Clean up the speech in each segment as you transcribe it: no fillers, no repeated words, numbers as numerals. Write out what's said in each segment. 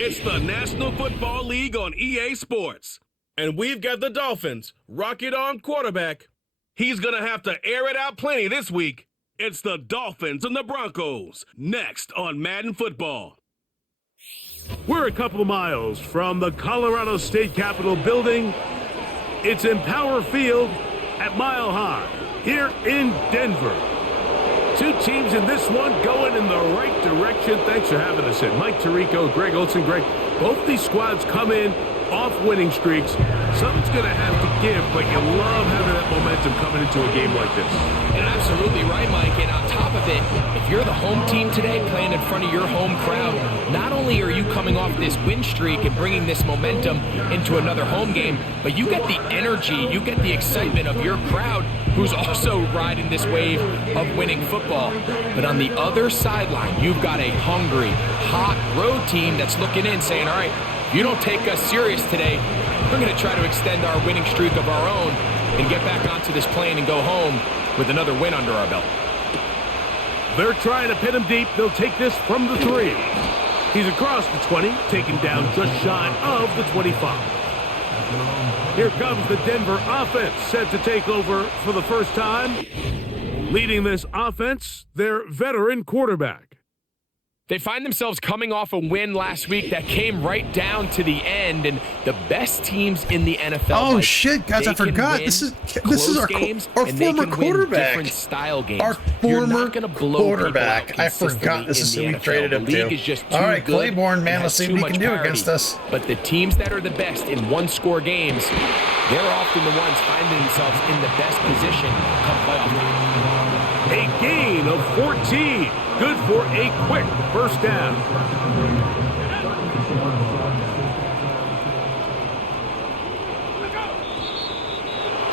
It's the National Football League on EA Sports. And we've got the Dolphins, rocket on quarterback. He's going to have to air it out plenty this week. It's the Dolphins and the Broncos, next on Madden Football. We're a couple of miles from the Colorado State Capitol building. It's in Power Field at Mile High here in Denver. Two teams in this one going in the right direction. Thanks for having us in. Mike Tirico, Greg Olsen. Greg, both these squads come in off winning streaks. Something's going to have to give, but you love having that momentum coming into a game like this. And absolutely right, Mike. And on top of it, if you're the home team today playing in front of your home crowd, not only are you coming off this win streak and bringing this momentum into another home game, but you get the energy, you get the excitement of your crowd who's also riding this wave of winning football. But on the other sideline, you've got a hungry, hot road team that's looking in saying, all right, if you don't take us serious today, we're going to try to extend our winning streak of our own and get back onto this plane and go home with another win under our belt. They're trying to pin him deep. They'll take this from the 3. He's across the 20, taken down just shy of the 25. Here comes the Denver offense, set to take over for the first time. Leading this offense, their veteran quarterback. They find themselves coming off a win last week that came right down to the end, and the best teams in the NFL. Oh shit, guys! I forgot. This is our former quarterback. Style games. Our former quarterback. I forgot this is who we traded him to. All right, Claiborne, man, let's see what he can do against us. But the teams that are the best in one-score games, they're often the ones finding themselves in the best position come playoff time. A gain of 14. Good for a quick first down.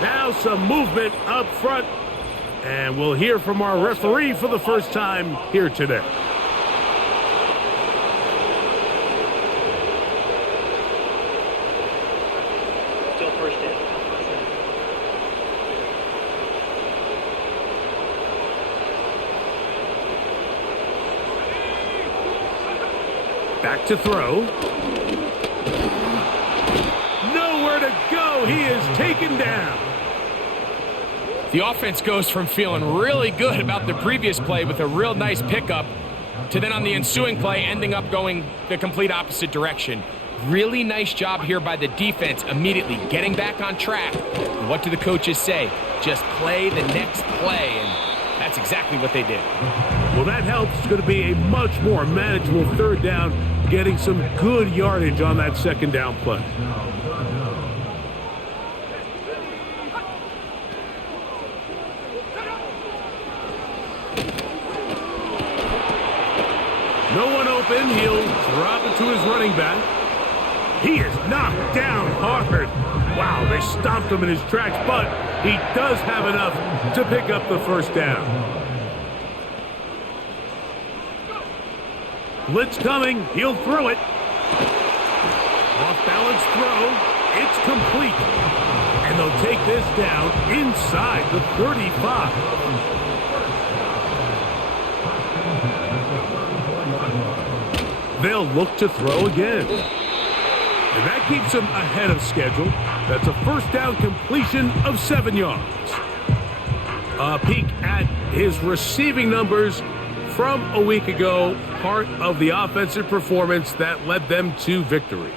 Now some movement up front. And we'll hear from our referee for the first time here today. Still first down. Back to throw. Nowhere to go. He is taken down. The offense goes from feeling really good about the previous play with a real nice pickup to then on the ensuing play ending up going the complete opposite direction. Really nice job here by the defense immediately getting back on track. And what do the coaches say? Just play the next play, and that's exactly what they did. Well, that helps. It's going to be a much more manageable third down, getting some good yardage on that second down play. No one open. He'll drop it to his running back. He is knocked down hard. Wow, they stomped him in his tracks, but he does have enough to pick up the first down. Blitz coming. He'll throw it. Off-balance throw. It's complete. And they'll take this down inside the 35. They'll look to throw again. And that keeps him ahead of schedule. That's a first down completion of 7 yards. A peek at his receiving numbers from a week ago, part of the offensive performance that led them to victory.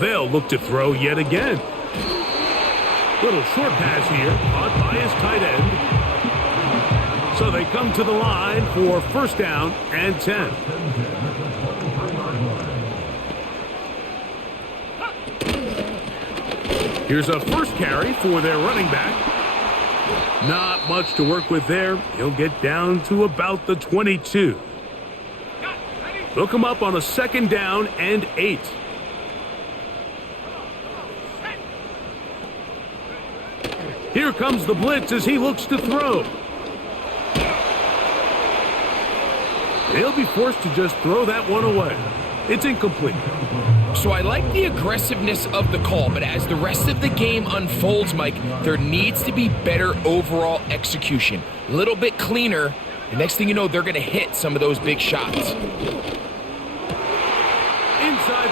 They'll look to throw yet again. Little short pass here, caught by his tight end. So they come to the line for first down and 10. Here's a first carry for their running back. Not much to work with there. He'll get down to about the 22. They'll come up on a second down and 8. Here comes the blitz as he looks to throw. He'll be forced to just throw that one away. It's incomplete. So I like the aggressiveness of the call, but as the rest of the game unfolds, Mike, there needs to be better overall execution. A little bit cleaner And next thing you know, they're going to hit some of those big shots. Inside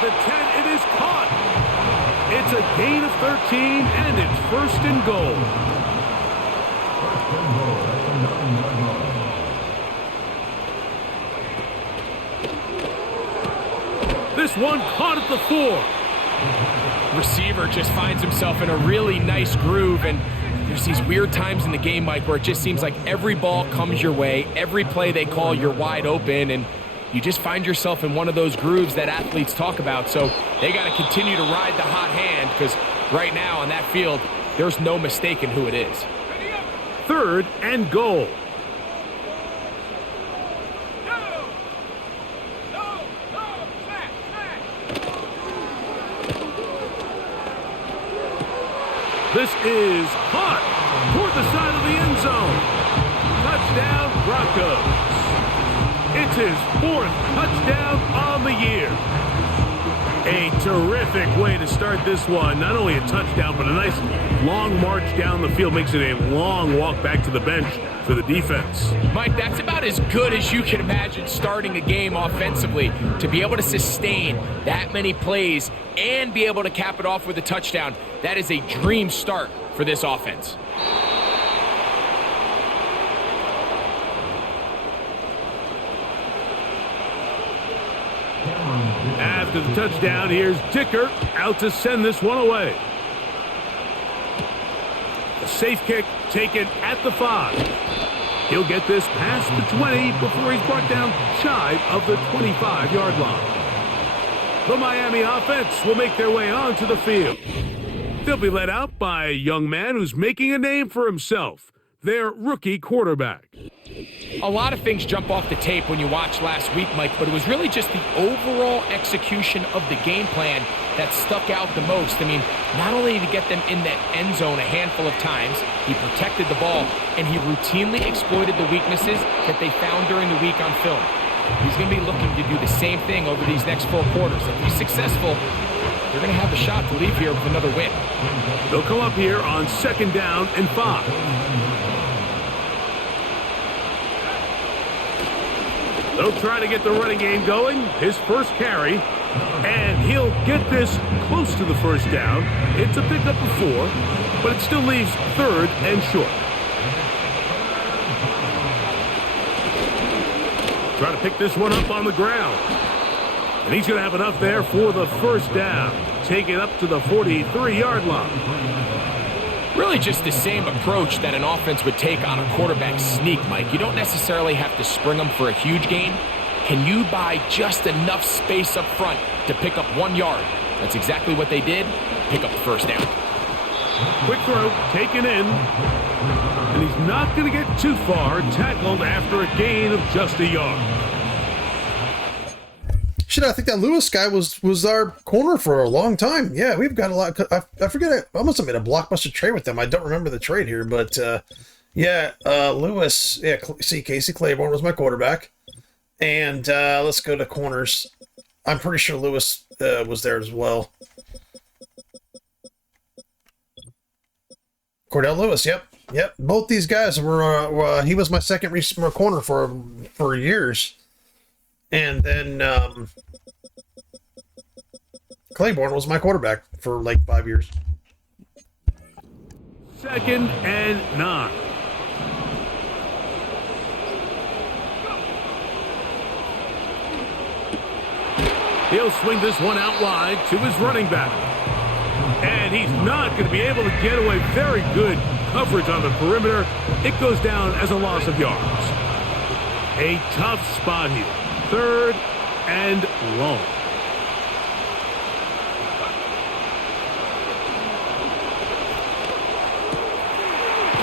the 10, it is caught. It's a gain of 13, and it's 1st and goal. This one caught at the 4. Receiver just finds himself in a really nice groove, and there's these weird times in the game, Mike, where it just seems like every ball comes your way, every play they call, you're wide open, and you just find yourself in one of those grooves that athletes talk about. So they got to continue to ride the hot hand, because right now on that field, there's no mistaking who it is. 3rd and goal. This is caught toward the side of the end zone. Touchdown, Broncos. It's his 4th touchdown on the year. A terrific way to start this one. Not only a touchdown, but a nice long march down the field. Makes it a long walk back to the bench for the defense. Mike, that's about as good as you can imagine starting a game offensively. To be able to sustain that many plays and be able to cap it off with a touchdown, that is a dream start for this offense. After the touchdown, here's Dicker out to send this one away. A safe kick taken at the 5. He'll get this past the 20 before he's brought down shy of the 25-yard line. The Miami offense will make their way onto the field. They'll be led out by a young man who's making a name for himself, their rookie quarterback. A lot of things jump off the tape when you watch last week, Mike, but it was really just the overall execution of the game plan that stuck out the most. I mean, not only did he get them in that end zone a handful of times, he protected the ball, and he routinely exploited the weaknesses that they found during the week on film. He's going to be looking to do the same thing over these next 4 quarters. If he's successful, they're going to have a shot to leave here with another win. They'll come up here on 2nd down and 5. They'll try to get the running game going. His first carry, and he'll get this close to the 1st down. It's a pickup of 4, but it still leaves 3rd and short. Try to pick this one up on the ground. And he's going to have enough there for the 1st down. Take it up to the 43-yard line. Really just the same approach that an offense would take on a quarterback sneak, Mike. You don't necessarily have to spring them for a huge gain. Can you buy just enough space up front to pick up 1 yard? That's exactly what they did. Pick up the 1st down. Quick throw, taken in. And he's not going to get too far. Tackled after a gain of just a yard. Shit, I think that Lewis guy was our corner for a long time. Yeah, we've got a lot. I forget. I must have made a blockbuster trade with them. I don't remember the trade here, but yeah, Lewis. Yeah, see, Casey Claiborne was my quarterback, and let's go to corners. I'm pretty sure Lewis was there as well. Cordell Lewis. Yep. Both these guys were. He was my second corner for years. And then Claiborne was my quarterback for like 5 years. 2nd and 9. He'll swing this one out wide to his running back. And he's not going to be able to get away. Very good coverage on the perimeter. It goes down as a loss of yards. A tough spot here. 3rd and long.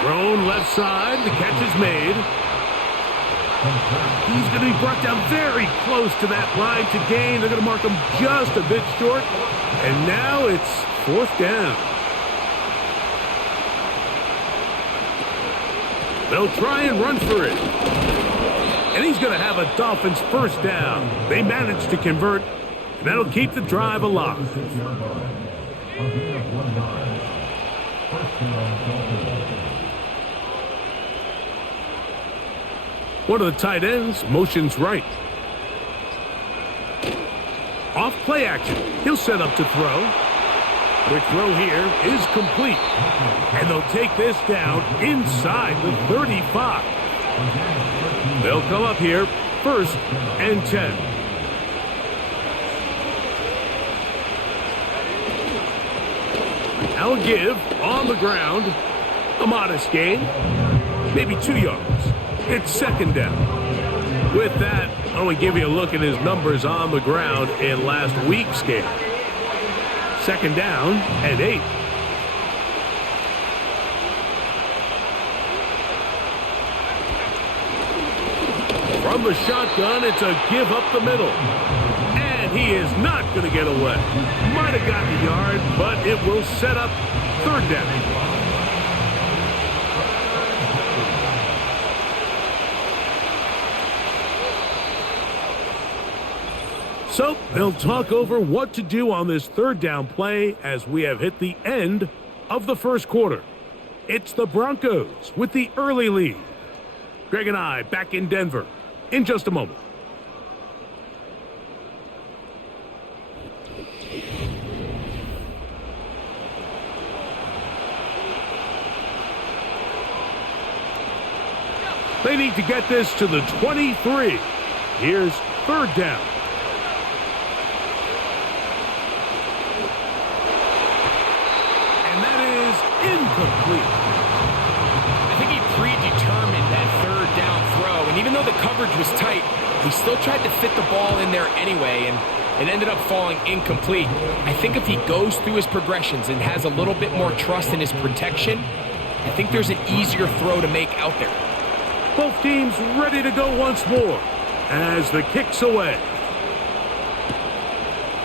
Thrown left side. The catch is made. He's going to be brought down very close to that line to gain. They're going to mark him just a bit short. And now it's 4th down. They'll try and run for it. And he's going to have a Dolphins 1st down. They managed to convert, and that'll keep the drive alive. One of the tight ends motions right. Off play action. He'll set up to throw. Quick throw here is complete. And they'll take this down inside the 35. They'll come up here, 1st and 10. Now a give on the ground. A modest gain, maybe 2 yards. It's 2nd down. With that, I want to give you a look at his numbers on the ground in last week's game. 2nd down and 8. From the shotgun, it's a give up the middle. And he is not going to get away. Might have gotten a yard, but it will set up 3rd down. So they'll talk over what to do on this 3rd down play as we have hit the end of the 1st quarter. It's the Broncos with the early lead. Greg and I back in Denver in just a moment. They need to get this to the 23. Here's 3rd down. Incomplete. I think he predetermined that 3rd down throw, and even though the coverage was tight, he still tried to fit the ball in there anyway, and it ended up falling incomplete. I think if he goes through his progressions and has a little bit more trust in his protection, I think there's an easier throw to make out there. Both teams ready to go once more as the kick's away.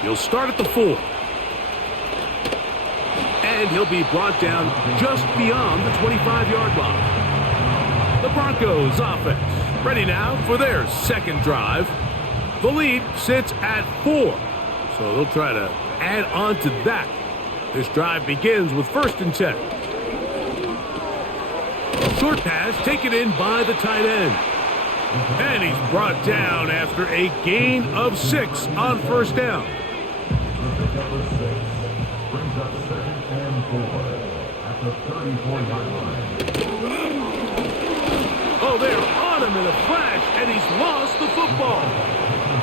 He'll start at the 4. And he'll be brought down just beyond the 25-yard line. The Broncos offense ready now for their 2nd drive. The lead sits at 4, so they'll try to add on to that. This drive begins with 1st and 10. Short pass taken in by the tight end. And he's brought down after a gain of 6 on 1st down. Oh, they're on him in a flash, and he's lost the football.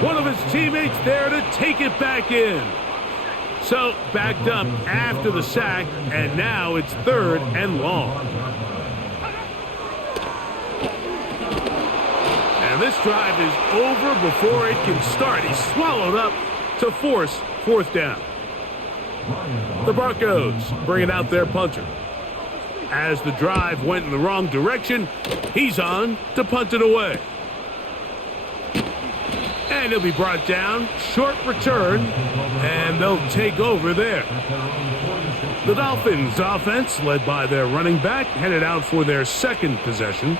One of his teammates there to take it back in. So, backed up after the sack, and now it's 3rd and long. And this drive is over before it can start. He's swallowed up to force 4th down. The Broncos bringing out their punter. As the drive went in the wrong direction, he's on to punt it away. And he'll be brought down, short return, and they'll take over there. The Dolphins offense, led by their running back, headed out for their 2nd possession.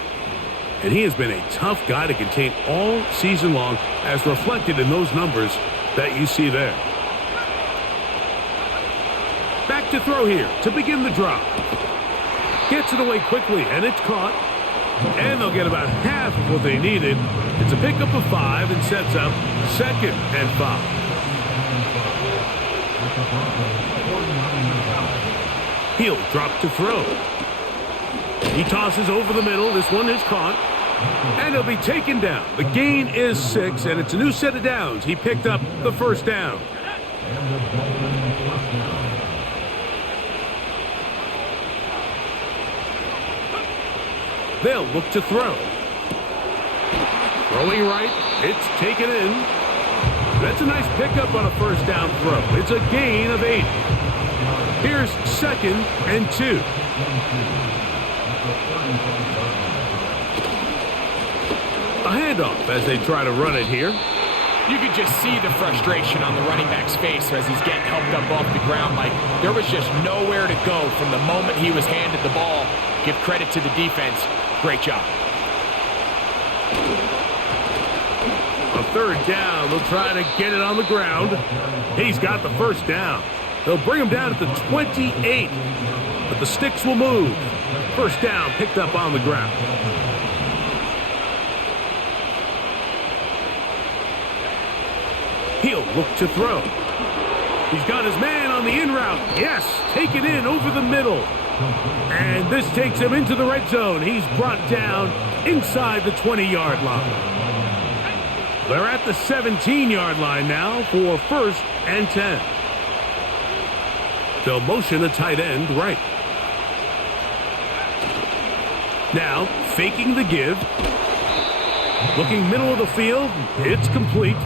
And he has been a tough guy to contain all season long, as reflected in those numbers that you see there. Back to throw here to begin the drive. Gets it away quickly, and it's caught. And they'll get about half of what they needed. It's a pickup of 5 and sets up 2nd and 5. He'll drop to throw. He tosses over the middle. This one is caught. And he'll be taken down. The gain is 6, and it's a new set of downs. He picked up the 1st down. They'll look to throw. Throwing right. It's taken in. That's a nice pickup on a 1st down throw. It's a gain of 8. Here's 2nd and 2. A handoff as they try to run it here. You could just see the frustration on the running back's face as he's getting helped up off the ground. Like, there was just nowhere to go from the moment he was handed the ball. Give credit to the defense. Great job. On 3rd down, they'll try to get it on the ground. He's got the 1st down. They'll bring him down at the 28, but the sticks will move. 1st down picked up on the ground. He'll look to throw. He's got his man on the in route. Yes, take it in over the middle. And this takes him into the red zone. He's brought down inside the 20-yard line. They're at the 17-yard line now for 1st and 10. They'll motion a tight end right. Now, faking the give. Looking middle of the field. It's complete.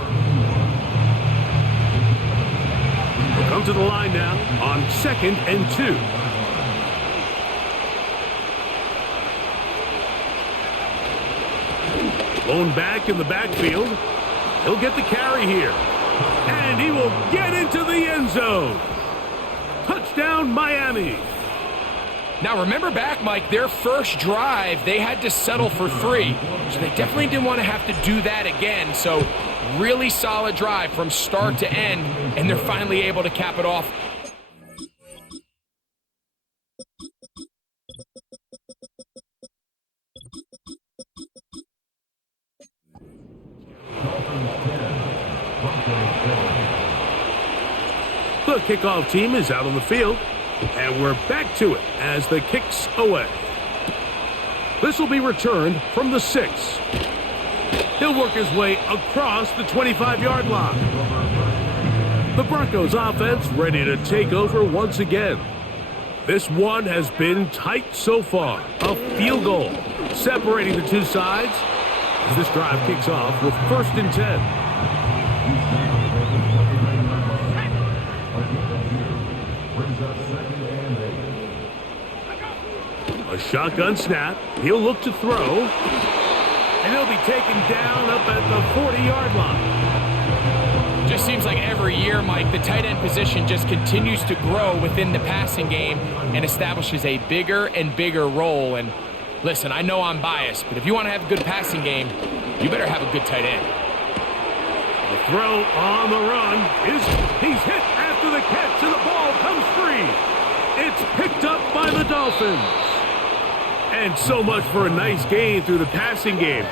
We'll come to the line now on 2nd and 2. Blown back in the backfield. He'll get the carry here. And he will get into the end zone. Touchdown, Miami. Now remember back, Mike, their first drive, they had to settle for 3. So they definitely didn't want to have to do that again. So really solid drive from start to end, and they're finally able to cap it off. The kickoff team is out on the field, and we're back to it as the kick's away. This will be returned from the 6. He'll work his way across the 25-yard line. The Broncos offense ready to take over once again. This one has been tight so far. A field goal separating the two sides as this drive kicks off with 1st and 10. A shotgun snap. He'll look to throw. And he'll be taken down up at the 40-yard line. Just seems like every year, Mike, the tight end position just continues to grow within the passing game and establishes a bigger and bigger role. And listen, I know I'm biased, but if you want to have a good passing game, you better have a good tight end. The throw on the run he's hit after the catch, and the ball comes free. It's picked up by the Dolphins. And so much for a nice gain through the passing game.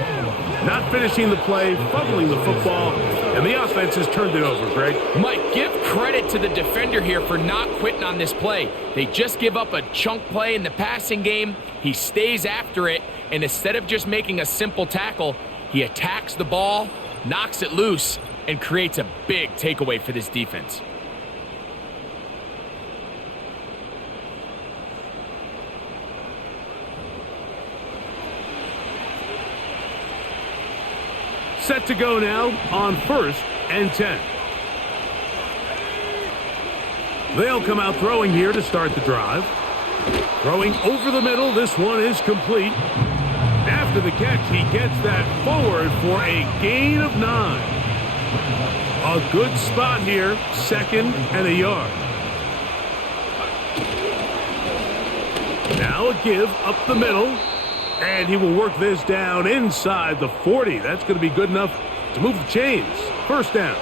Not finishing the play, fumbling the football, and the offense has turned it over, Greg. Mike, give credit to the defender here for not quitting on this play. They just give up a chunk play in the passing game. He stays after it, and instead of just making a simple tackle, he attacks the ball, knocks it loose, and creates a big takeaway for this defense. Set to go now on 1st and 10. They'll come out throwing here to start the drive. Throwing over the middle. This one is complete. After the catch, he gets that forward for a gain of 9. A good spot here, 2nd and a yard. Now a give up the middle. And he will work this down inside the 40. That's going to be good enough to move the chains. 1st down.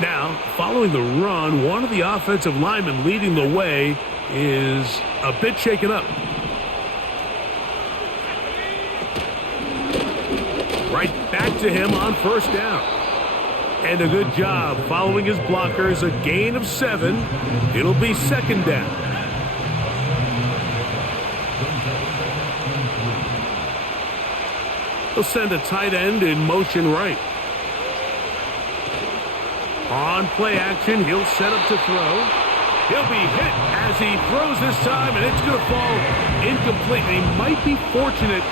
Now, following the run, one of the offensive linemen leading the way is a bit shaken up. Right back to him on 1st down. And a good job following his blockers. A gain of 7. It'll be 2nd down. He'll send a tight end in motion right. On play action, he'll set up to throw. He'll be hit as he throws this time, and it's going to fall incomplete. And he might be fortunate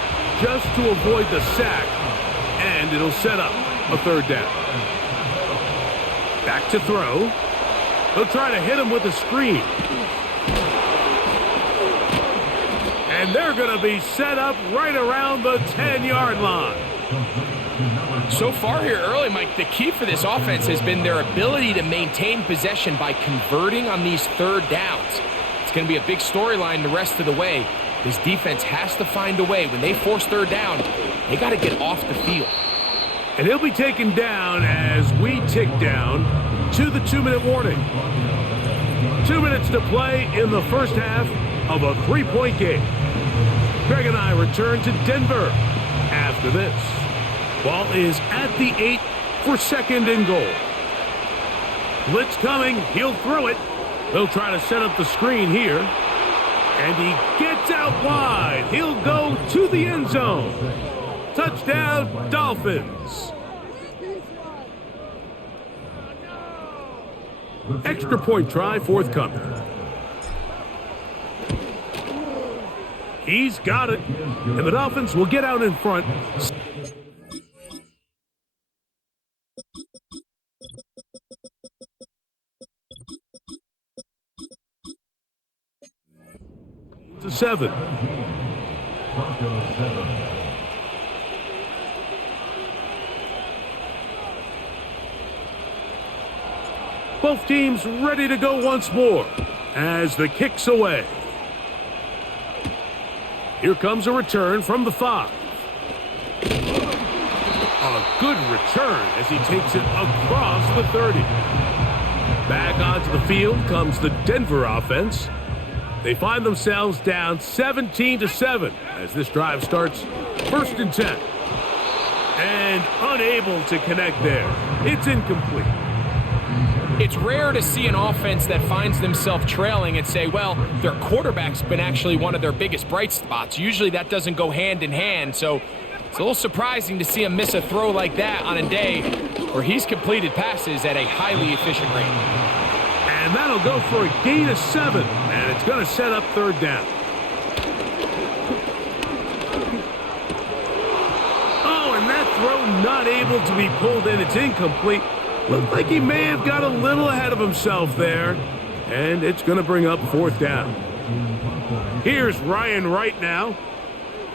just to avoid the sack, and it'll set up a 3rd down. Back to throw. He'll try to hit him with a screen. And they're going to be set up right around the 10-yard line. So far here early, Mike, the key for this offense has been their ability to maintain possession by converting on these 3rd downs. It's going to be a big storyline the rest of the way. This defense has to find a way. When they force 3rd down, they got to get off the field. And he'll be taken down as we tick down to the 2-minute warning. 2 minutes to play in the first half of a 3-point game. Greg and I return to Denver after this. Ball is at the 8 for 2nd and goal. Blitz coming. He'll throw it. They'll try to set up the screen here. And he gets out wide. He'll go to the end zone. Touchdown, Dolphins. Extra point try forthcoming. He's got it. And the Dolphins will get out in front. To 7. Both teams ready to go once more as the kick's away. Here comes a return from the 5. A good return as he takes it across the 30. Back onto the field comes the Denver offense. They find themselves down 17-7 as this drive starts 1st and 10. And unable to connect there. It's incomplete. It's rare to see an offense that finds themselves trailing and say, well, their quarterback's been actually one of their biggest bright spots. Usually that doesn't go hand in hand, so it's a little surprising to see him miss a throw like that on a day where he's completed passes at a highly efficient rate. And that'll go for a gain of 7, and it's going to set up 3rd down. Oh, and that throw not able to be pulled in. It's incomplete. Looked like he may have got a little ahead of himself there, and it's going to bring up 4th down. Here's Ryan Wright now,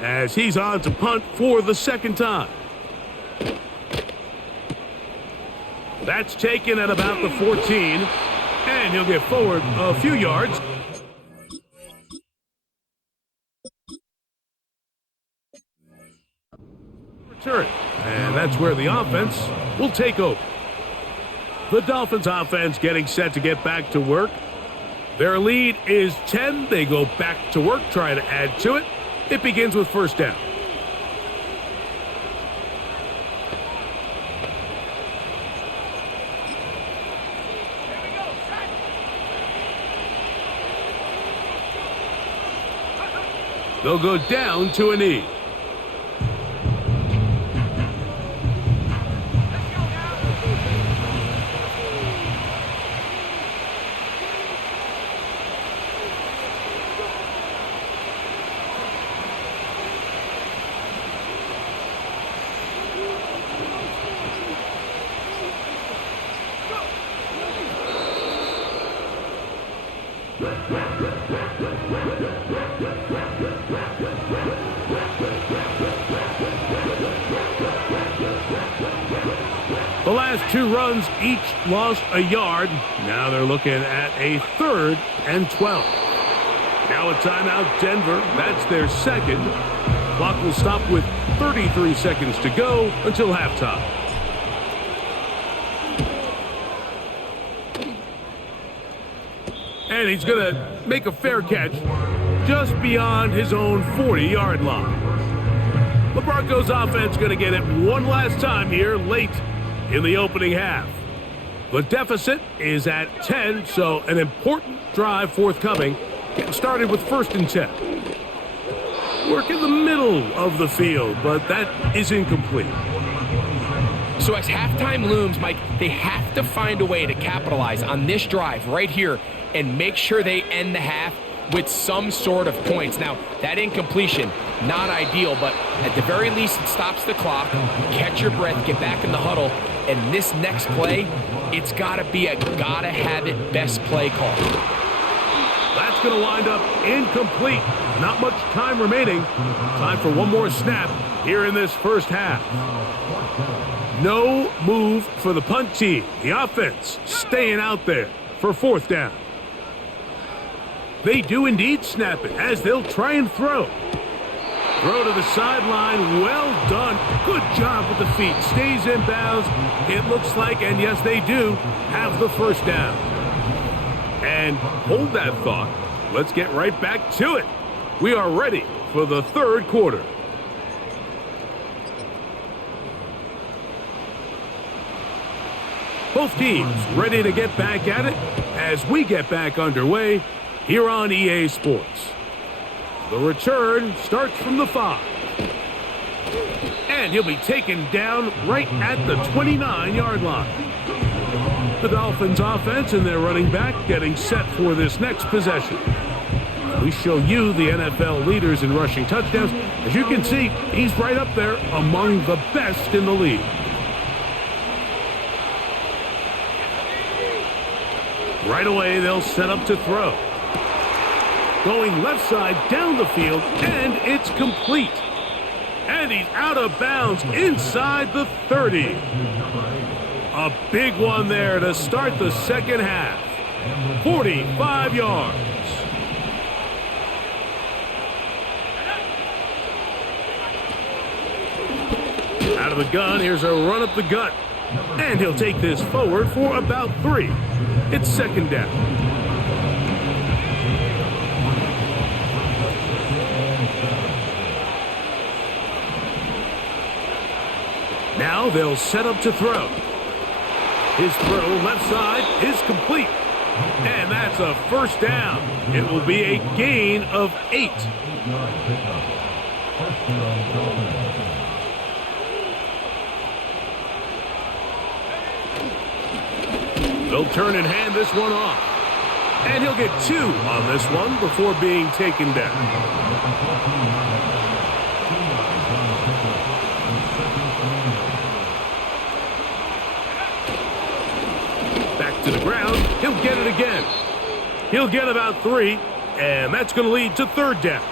as he's on to punt for the 2nd time. That's taken at about the 14, and he'll get forward a few yards. Return, and that's where the offense will take over. The Dolphins offense getting set to get back to work. Their lead is 10. They go back to work, try to add to it. It begins with 1st down. They'll go down to a knee. The last 2 runs each lost a yard. Now they're looking at a 3rd and 12. Now a timeout, Denver. That's their 2nd. Clock will stop with 33 seconds to go until halftime. And he's going to make a fair catch just beyond his own 40-yard line. The Broncos offense going to get it one last time here late in the opening half. The deficit is at 10, so an important drive forthcoming. Getting started with 1st and 10. Work in the middle of the field, but that is incomplete. So as halftime looms, Mike, they have to find a way to capitalize on this drive right here and make sure they end the half with some sort of points. Now, that incompletion, not ideal, but at the very least, it stops the clock. Catch your breath, get back in the huddle, and this next play, it's got to be a gotta-have-it best play call. That's going to wind up incomplete. Not much time remaining. Time for one more snap here in this 1st half. No move for the punt team. The offense staying out there for 4th down. They do indeed snap it as they'll try and throw. Throw to the sideline. Well done. Good job with the feet. Stays in bounds. It looks like, and yes, they do, have the 1st down. And hold that thought. Let's get right back to it. We are ready for the 3rd quarter. Both teams ready to get back at it as we get back underway here on EA Sports. The return starts from the 5. And he'll be taken down right at the 29-yard line. The Dolphins offense and their running back getting set for this next possession. We show you the NFL leaders in rushing touchdowns. As you can see, he's right up there among the best in the league. Right away, they'll set up to throw. Going left side down the field, and it's complete. And he's out of bounds inside the 30. A big one there to start the second half. 45 yards. Out of the gun, here's a run up the gut. And he'll take this forward for about 3. It's second down. Now they'll set up to throw. His throw left side is complete. And that's a first down. It will be a gain of 8. They'll turn and hand this one off. And he'll get 2 on this one before being taken down. To the ground, he'll get it again. He'll get about 3, and that's going to lead to third down.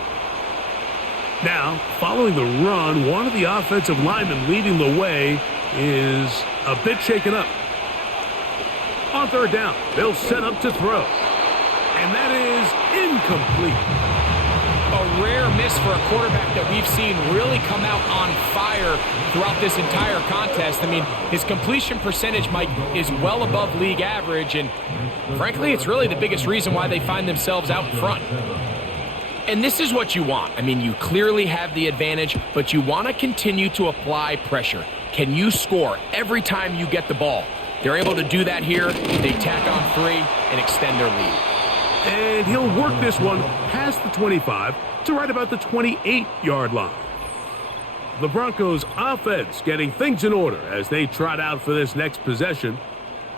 Now, following the run, one of the offensive linemen leading the way is a bit shaken up. On third down, they'll set up to throw. And that is incomplete. A rare miss for a quarterback that we've seen really come out on fire throughout this entire contest. I mean, his completion percentage, Mike, is well above league average, and frankly, it's really the biggest reason why they find themselves out front. And this is what you want. I mean, you clearly have the advantage, but you want to continue to apply pressure. Can you score every time you get the ball? They're able to do that here. They tack on 3 and extend their lead. And he'll work this one past the 25 to right about the 28-yard line. The Broncos offense getting things in order as they trot out for this next possession.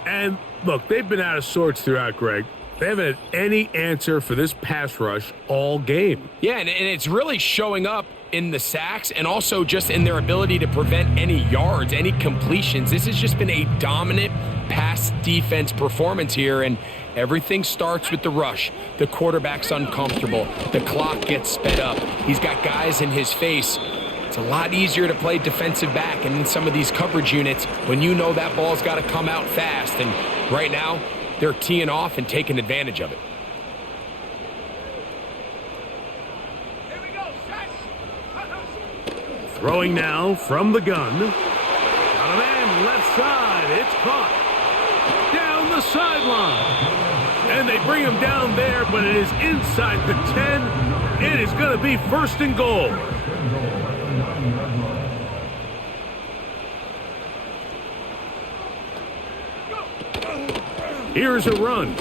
And look, they've been out of sorts throughout, Greg. They haven't had any answer for this pass rush all game. Yeah, and it's really showing up in the sacks and also just in their ability to prevent any yards, any completions. This has just been a dominant pass defense performance here, and everything starts with the rush. The quarterback's uncomfortable. The clock gets sped up. He's got guys in his face. It's a lot easier to play defensive back and in some of these coverage units when you know that ball's got to come out fast. And right now, they're teeing off and taking advantage of it. Throwing now from the gun. Got a man left side. It's caught. Down the sideline. And they bring him down there, but it is inside the 10. It is going to be first and goal. Here's a run.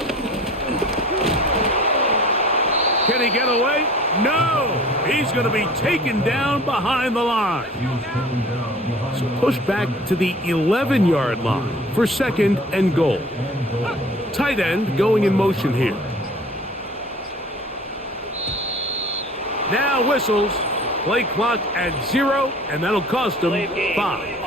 Can he get away? No! He's going to be taken down behind the line. So push back to the 11-yard line for second and goal. Tight end going in motion here. Now whistles. Play clock at 0, and that'll cost them 5.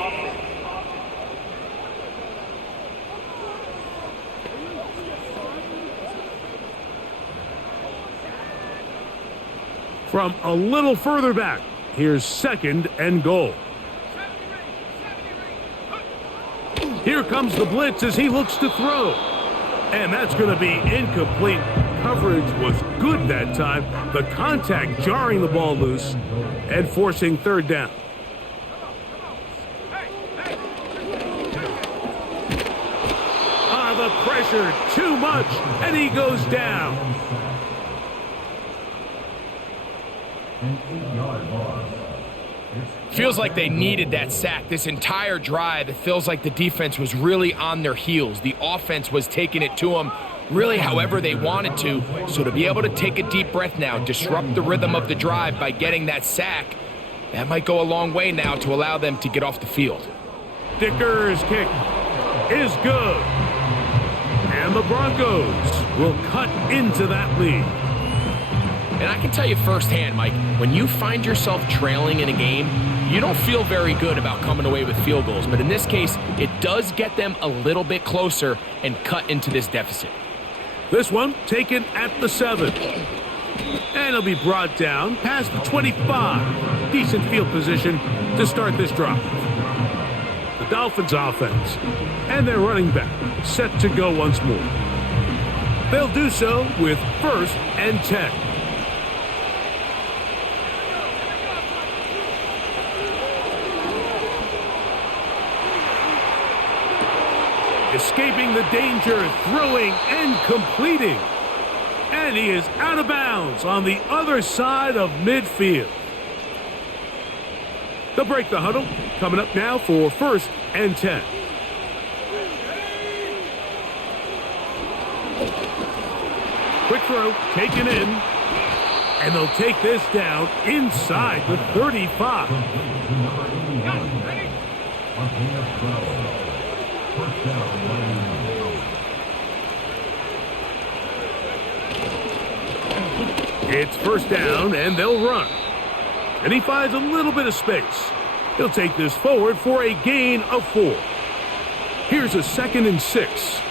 From a little further back, here's second and goal. Here comes the blitz as he looks to throw. And that's going to be incomplete. Coverage was good that time. The contact jarring the ball loose and forcing third down. The pressure, too much, and he goes down. Feels like they needed that sack this entire drive. It feels like the defense was really on their heels. The offense was taking it to them really however they wanted to. So to be able to take a deep breath now, disrupt the rhythm of the drive by getting that sack, that might go a long way now to allow them to get off the field. Dicker's kick is good. And the Broncos will cut into that lead. And I can tell you firsthand, Mike, when you find yourself trailing in a game, you don't feel very good about coming away with field goals. But in this case, it does get them a little bit closer and cut into this deficit. This one taken at the 7. And it'll be brought down past the 25. Decent field position to start this drive. The Dolphins offense and their running back set to go once more. They'll do so with 1st and 10. Escaping the danger, throwing and completing. And he is out of bounds on the other side of midfield. They'll break the huddle. Coming up now for 1st and 10. Quick throw, taken in. And they'll take this down inside the 35. It's 1st down, and they'll run. And he finds a little bit of space. He'll take this forward for a gain of 4. Here's a 2nd and 6.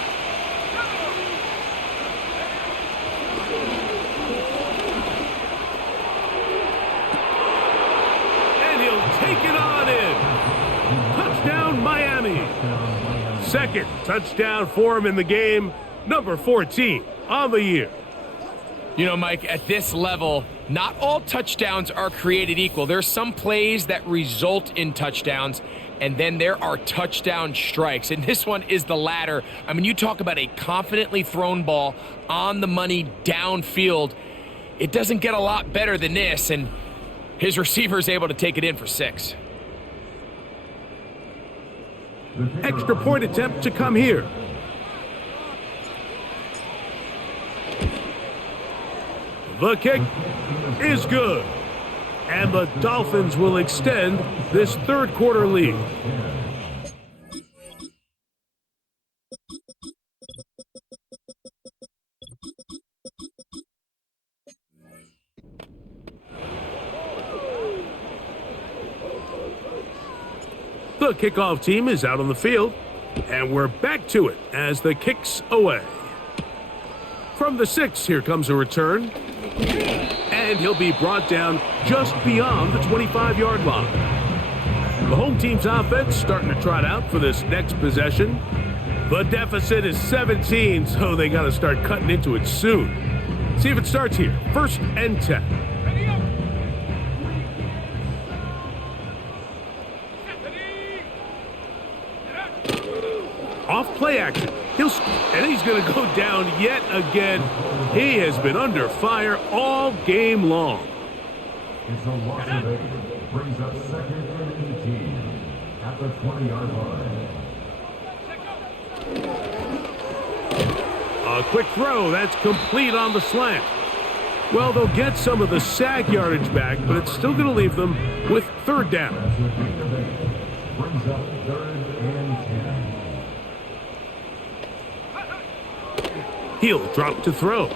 And he'll take it on in. Touchdown, Miami. 2nd touchdown for him in the game. Number 14 on the year. You know, Mike, at this level, not all touchdowns are created equal. There's some plays that result in touchdowns, and then there are touchdown strikes. And this one is the latter. I mean, you talk about a confidently thrown ball on the money downfield. It doesn't get a lot better than this, and his receiver is able to take it in for 6. Extra point attempt to come here. The kick is good. And the Dolphins will extend this 3rd quarter lead. The kickoff team is out on the field, and we're back to it as the kick's away. From the 6, here comes a return. And he'll be brought down just beyond the 25-yard line. The home team's offense starting to trot out for this next possession. The deficit is 17, so they got to start cutting into it soon. See if it starts here. 1st and 10. Off play action. And he's going to go down yet again. He has been under fire all game long. It's a loss of 8. Brings up 2nd and 18 at the 20-yard line. A quick throw. That's complete on the slant. Well, they'll get some of the sack yardage back, but it's still going to leave them with 3rd down. Brings up 3rd and 10. He'll drop to throw.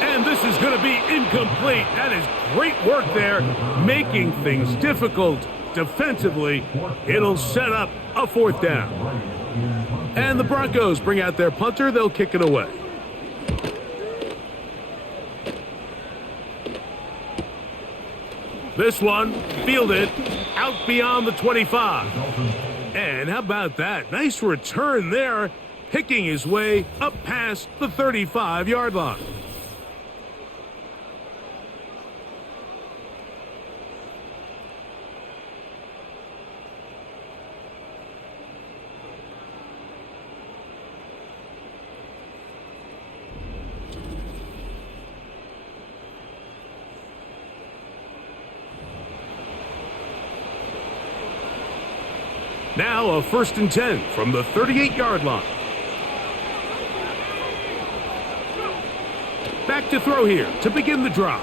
And this is going to be incomplete. That is great work there, making things difficult defensively. It'll set up a 4th down. And the Broncos bring out their punter. They'll kick it away. This one fielded out beyond the 25. And how about that? Nice return there, picking his way up past the 35-yard line. Now a 1st and 10 from the 38-yard line. Back to throw here to begin the drive.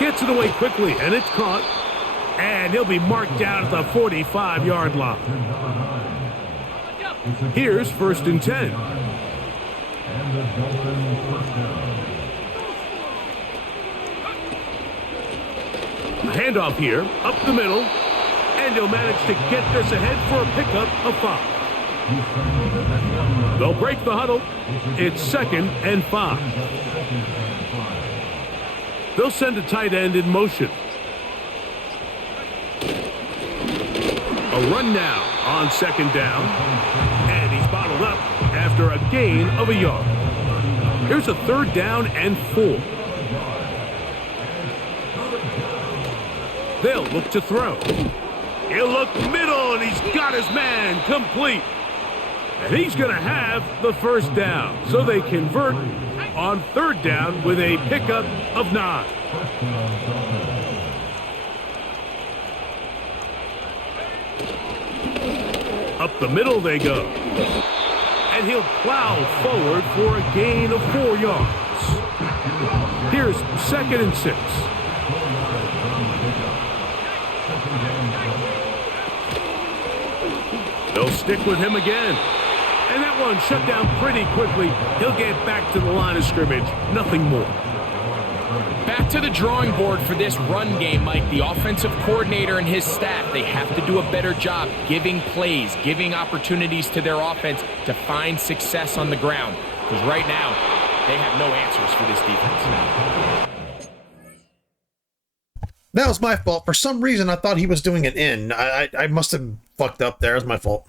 Gets it away quickly, and it's caught. And he'll be marked down at the 45-yard line. Here's 1st and 10. And the Dolphins first down. Handoff here, up the middle, and he'll manage to get this ahead for a pickup of 5. They'll break the huddle. It's 2nd and 5. They'll send a tight end in motion. A run now on 2nd down, and he's bottled up after a gain of a yard. Here's a 3rd down and 4. They'll look to throw. He'll look middle, and he's got his man complete. And he's going to have the 1st down. So they convert on 3rd down with a pickup of 9. Up the middle they go. And he'll plow forward for a gain of 4 yards. Here's 2nd and 6. They'll stick with him again. And that one shut down pretty quickly. He'll get back to the line of scrimmage. Nothing more. Back to the drawing board for this run game, Mike. The offensive coordinator and his staff, they have to do a better job giving plays, giving opportunities to their offense to find success on the ground. Because right now, they have no answers for this defense. That was my fault. For some reason, I thought he was doing an in. I must have fucked up there. It was my fault.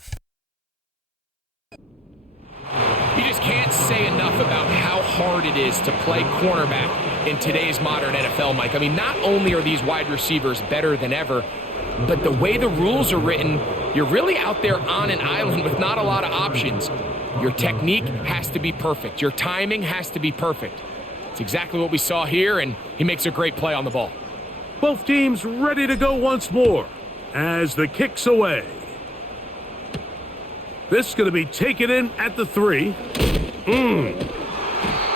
You just can't say enough about how hard it is to play cornerback in today's modern NFL, Mike. I mean, not only are these wide receivers better than ever, but the way the rules are written, you're really out there on an island with not a lot of options. Your technique has to be perfect. Your timing has to be perfect. It's exactly what we saw here, and he makes a great play on the ball. Both teams ready to go once more as the kick's away. This is going to be taken in at the 3.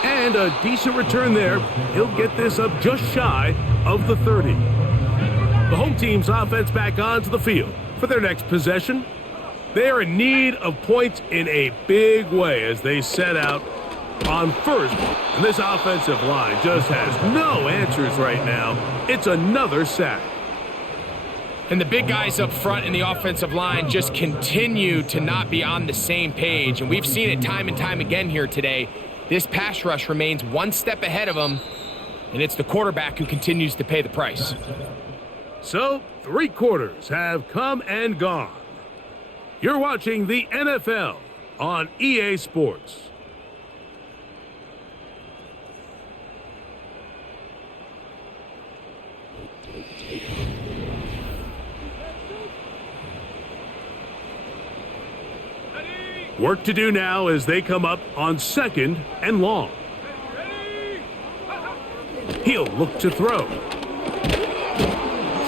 And a decent return there. He'll get this up just shy of the 30. The home team's offense back onto the field for their next possession. They're in need of points in a big way as they set out on first. And this offensive line just has no answers right now. It's another sack. And the big guys up front in the offensive line just continue to not be on the same page. And we've seen it time and time again here today. This pass rush remains one step ahead of them, and it's the quarterback who continues to pay the price. So, 3 quarters have come and gone. You're watching the NFL on EA Sports. Work to do now as they come up on 2nd and long. He'll look to throw.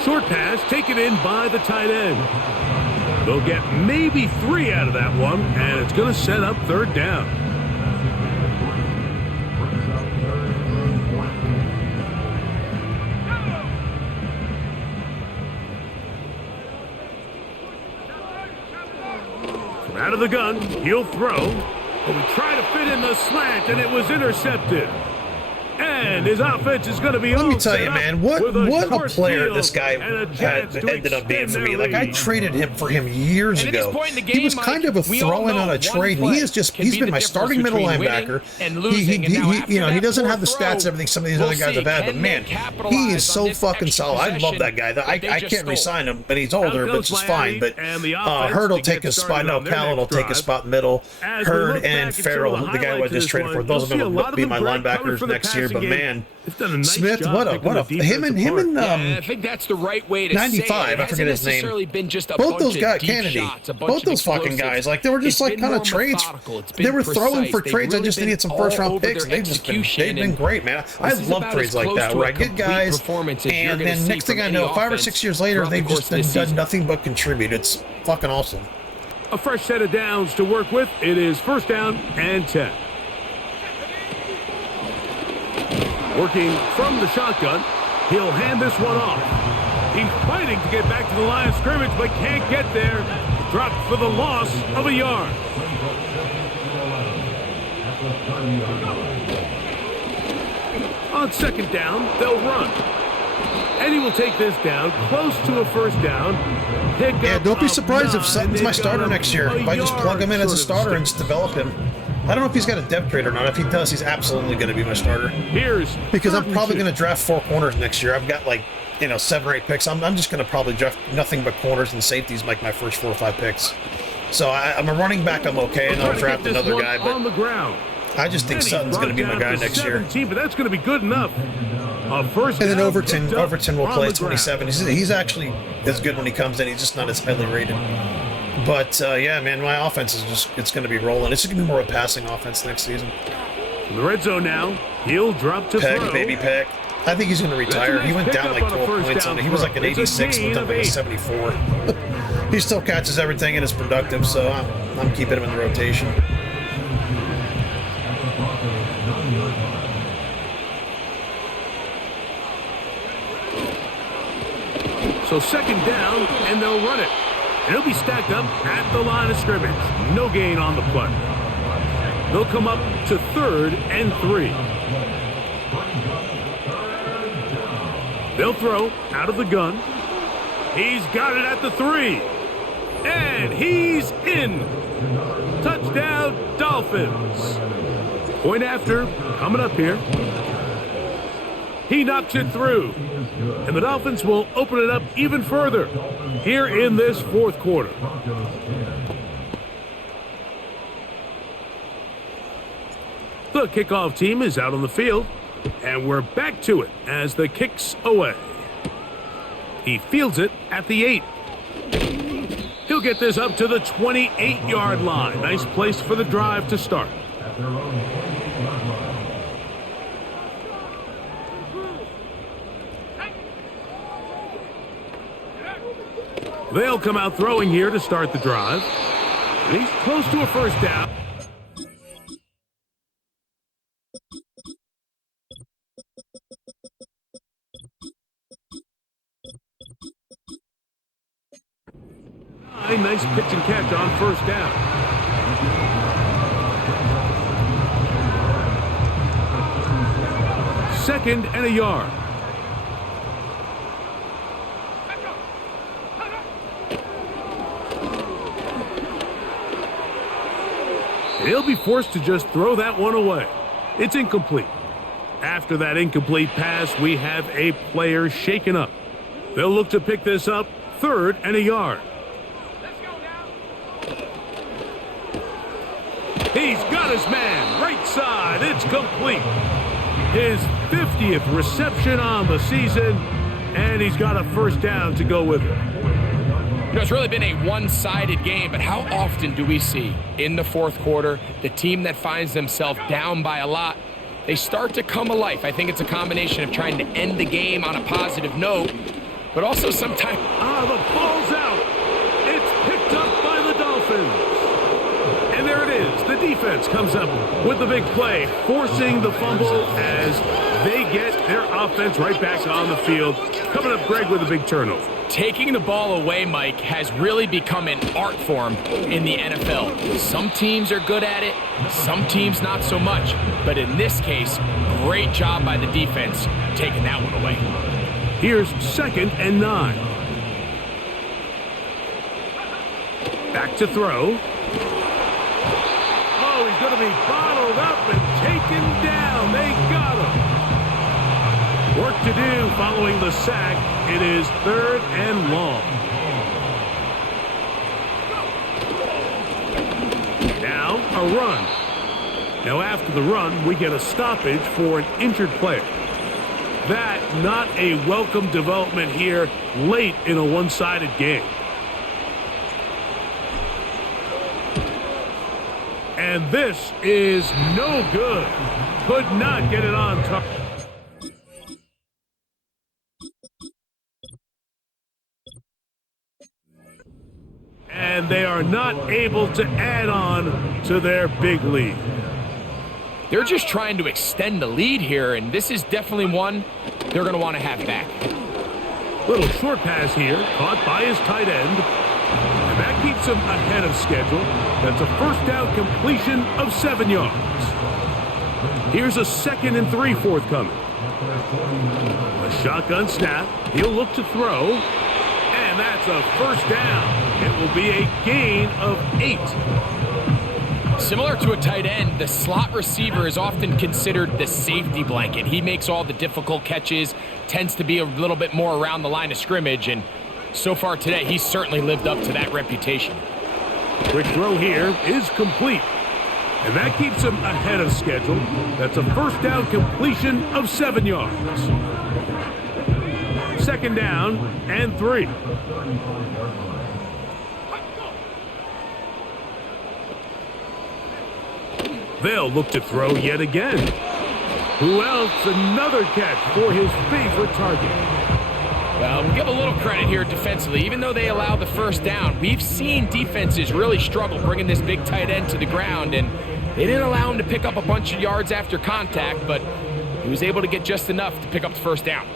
Short pass taken in by the tight end. They'll get maybe 3 out of that one, and it's going to set up 3rd down. Out of the gun, he'll throw. But we try to fit in the slant, and it was intercepted. And his offense is going to be. Let me tell you, man, what a player this guy ended up being for me. Like, I traded him for him years ago. He was kind of a throw-in on a trade, and he's been my starting middle linebacker. He doesn't have the stats, everything some of these other guys have had, but man, he is so fucking solid. I love that guy. I can't re-sign him, but he's older, but it's just fine. But Hurd will take his spot. No, Callan will take his spot middle. Hurd and Farrell, the guy who I just traded for, those are going to be my linebackers next year. But man, man. They've done a nice Smith, job what picking a the him and defense apart. I think that's the right way to 95, say it. I forget his name. Necessarily been just a both bunch those of guys, deep Kennedy, shots, a bunch both of those fucking explosives. guys, like they were just It's like been kind of more trades. methodical. It's been They were throwing for precise. trades. They've I just really needed some been first all round over picks. their And they've execution, been and great, man. I this is love about trades as like close that to where a I get complete guys, performance as you're and gonna then see next thing from I any know, 5 or offense 6 years later, throughout the they've course just of this done season. nothing but contribute. It's fucking awesome. A fresh set of downs to work with. It is first down and 10. Working from the shotgun, he'll hand this one off. He's fighting to get back to the line of scrimmage, but can't get there. Dropped for the loss of a yard. On second down, they'll run. And he will take this down, close to a first down. Yeah, don't be surprised if Sutton's my starter next year. If I just plug him in as a starter and just develop him. I don't know if he's got a depth trade or not. If he does, he's absolutely going to be my starter. Here's Because I'm third and probably 2. going to draft 4 corners next year. I've got 7 or 8 picks. I'm just going to probably draft nothing but corners and safeties like my first 4 or 5 picks. So I'm a running back. I'm okay, and I'll draft another guy. On the But ground. I just think And he's Sutton's going to be my brought guy down to next year. 17, but that's going to be good enough. A first And then down Overton picked up will on play the ground. 27. He's actually as good when he comes in. He's just not as highly rated. But yeah, man, my offense is it's going to be rolling. It's going to be more of a passing offense next season. In the red zone now, he'll drop to Peck, throw. baby Peck. I think he's going to retire. nice He went down pickup like on a 12 first points down on it. He was throw. like an It's a 86, gain went down of to like a 8. 74. He still catches everything and is productive, so I'm keeping him in the rotation. So second down, and they'll run it. And it'll be stacked up at the line of scrimmage. No gain on the play. They'll come up to 3rd and 3. They'll throw out of the gun. He's got it at the 3. And he's in. Touchdown, Dolphins. Point after, coming up here. He knocks it through. And the Dolphins will open it up even further here in this fourth quarter. The kickoff team is out on the field, and we're back to it as the kick's away. He fields it at the 8. He'll get this up to the 28-yard line. Nice place for the drive to start. They'll come out throwing here to start the drive. And he's close to a first down. Nice pitch and catch on first down. Second and a yard. He'll be forced to just throw that one away. It's incomplete. After that incomplete pass, we have a player shaken up. They'll look to pick this up, 3rd and a yard. He's got his man, right side, it's complete. His 50th reception on the season, and he's got a first down to go with it. You know, it's really been a one-sided game, but how often do we see in the fourth quarter the team that finds themselves down by a lot, they start to come alive? I think it's a combination of trying to end the game on a positive note, but also sometimes... The ball's out. It's picked up by the Dolphins. And there it is. The defense comes up with the big play, forcing the fumble as they get their offense right back on the field. Coming up, Greg, with a big turnover. Taking the ball away, Mike, has really become an art form in the NFL. Some teams are good at it, some teams not so much. But in this case, great job by the defense taking that one away. Here's 2nd and 9. Back to throw. Oh, he's going to be bottled up and taken down. They got him. Work to do following the sack. It is 3rd and long. Now a run. Now after the run, we get a stoppage for an injured player. That not a welcome development here late in a one-sided game. And this is no good. Could not get it on target. And they are not able to add on to their big lead. They're just trying to extend the lead here, and this is definitely one they're going to want to have back. Little short pass here, caught by his tight end. And that keeps him ahead of schedule. That's a first down completion of 7 yards. Here's a 2nd and 3 forthcoming. A shotgun snap. He'll look to throw. And that's a first down. It will be a gain of 8. Similar to a tight end, the slot receiver is often considered the safety blanket. He makes all the difficult catches, tends to be a little bit more around the line of scrimmage, and so far today, he's certainly lived up to that reputation. Quick throw here is complete. And that keeps him ahead of schedule. That's a first down completion of 7 yards. 2nd down and 3. They'll look to throw yet again. Who else? Another catch for his favorite target. Well, we'll give a little credit here defensively. Even though they allowed the first down, we've seen defenses really struggle bringing this big tight end to the ground, and they didn't allow him to pick up a bunch of yards after contact, but he was able to get just enough to pick up the first down.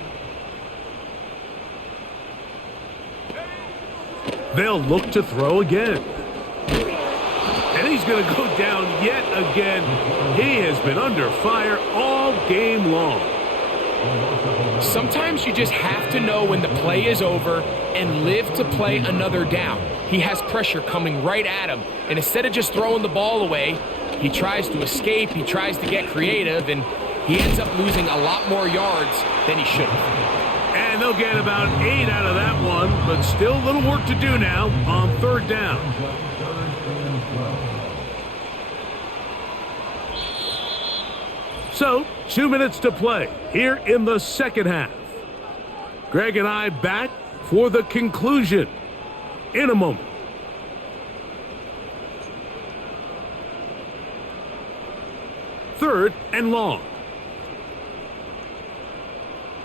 They'll look to throw again. And he's going to go down yet again. He has been under fire all game long. Sometimes you just have to know when the play is over and live to play another down. He has pressure coming right at him, and instead of just throwing the ball away, he tries to escape, he tries to get creative, and he ends up losing a lot more yards than he should have. And they'll get about 8 out of that one, but still a little work to do now on 3rd down. So, 2 minutes to play here in the second half. Greg and I back for the conclusion in a moment. Third and long.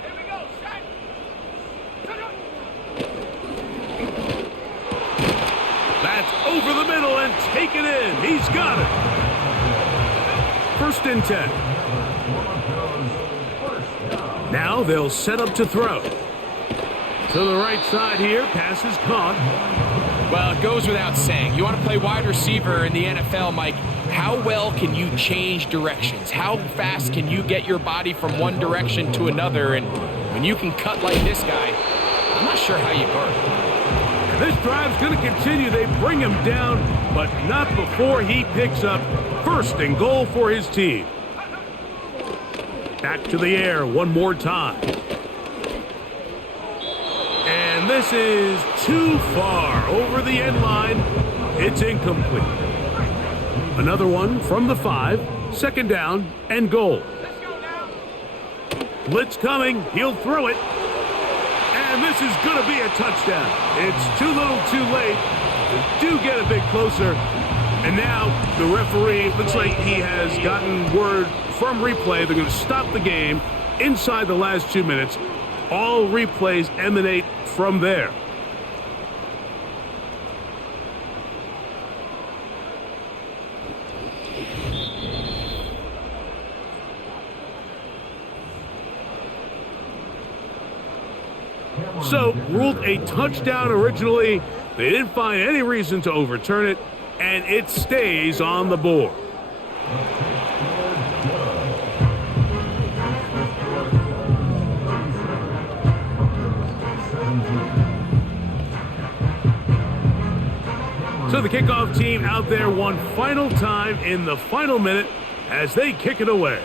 Here we go, set. That's over the middle and taken in. He's got it. 1st and 10. Now they'll set up to throw. To the right side here, pass is caught. Well, it goes without saying. You want to play wide receiver in the NFL, Mike, how well can you change directions? How fast can you get your body from one direction to another? And when you can cut like this guy, I'm not sure how you guard. And this drive's going to continue. They bring him down, but not before he picks up 1st and goal for his team. Back to the air one more time. And this is too far over the end line. It's incomplete. Another one from the 5. 2nd down and goal. Blitz coming. He'll throw it. And this is going to be a touchdown. It's too little too late. They do get a bit closer. And now the referee looks like he has gotten word from replay. They're going to stop the game inside the last 2 minutes. All replays emanate from there. So, ruled a touchdown originally. They didn't find any reason to overturn it, and it stays on the board. So the kickoff team out there one final time in the final minute as they kick it away.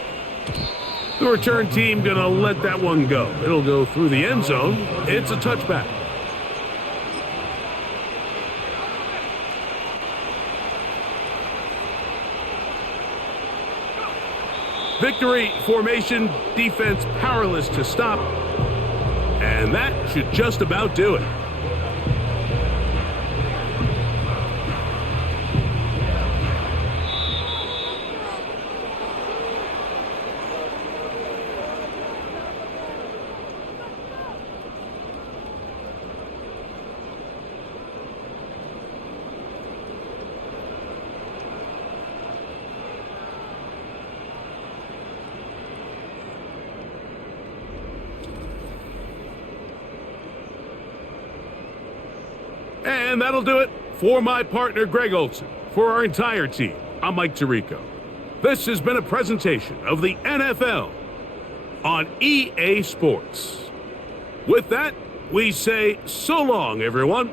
The return team going to let that one go. It'll go through the end zone. It's a touchback. Victory formation, defense powerless to stop. And that should just about do it. And that'll do it for my partner, Greg Olson. For our entire team, I'm Mike Tirico. This has been a presentation of the NFL on EA Sports. With that, we say so long, everyone.